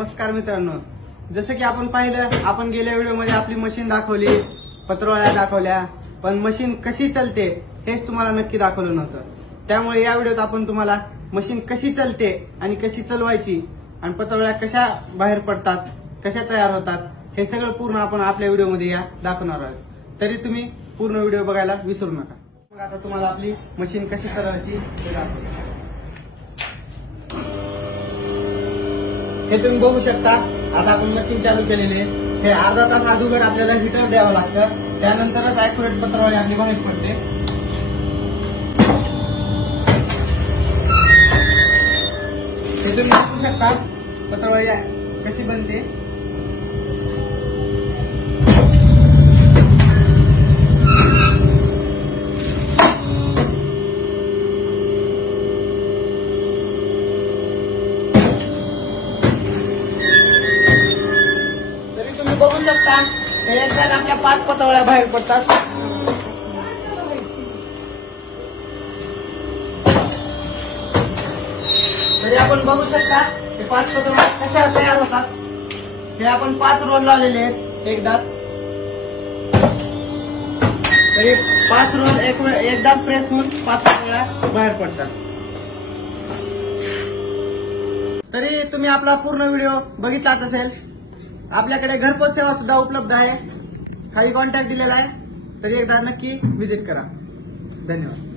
नमस्कार मित्रांनो, जसं की आपण पाहिलं, आपण गेल्या व्हिडिओमध्ये आपली मशीन दाखवली, पत्रवळ्या दाखवल्या, पण मशीन कशी चालते हेच तुम्हाला नक्की दाखवलं नव्हतं. त्यामुळे या व्हिडिओत आपण तुम्हाला मशीन कशी चालते आणि कशी चालवायची आणि पत्रवळ्या कशा बाहेर पडतात, कशा तयार होतात हे सगळं पूर्ण आपण आपल्या व्हिडिओमध्ये या दाखवणार आहोत. तरी तुम्ही पूर्ण व्हिडिओ बघायला विसरू नका. मग आता तुम्हाला आपली मशीन कशी चालवायची हे दाखवतो. हे तुम्ही बघू शकता. आता आपण मशीन चालू केलेली आहे. हे अर्धा तास अगोदर आपल्याला हीटर द्यावं लागतं, त्यानंतरच ऍक्युरेट पत्रवळी आपली बाहेर पडते. हे तुम्ही बघू शकता पत्रवळी कशी बनते. बघू शकता एकदा आपल्या 5 पत्रवळ्या बाहेर पडतात. तरी आपण बघू शकता हे 5 पत्रवळ्या कशा तयार होतात. हे आपण 5 रोल लावलेले आहेत एकदाच. तरी 5 रोल एकदाच प्रेस होऊन 5 पत्रवळ्या बाहेर पडतात. तरी तुम्ही आपला पूर्ण व्हिडिओ बघितलाच असेल. आपल्याकडे घरपोच सेवा सुद्धा उपलब्ध आहे. खाली कॉन्टॅक्ट दिलेला आहे. तरी एकदा नक्की व्हिजिट करा. धन्यवाद.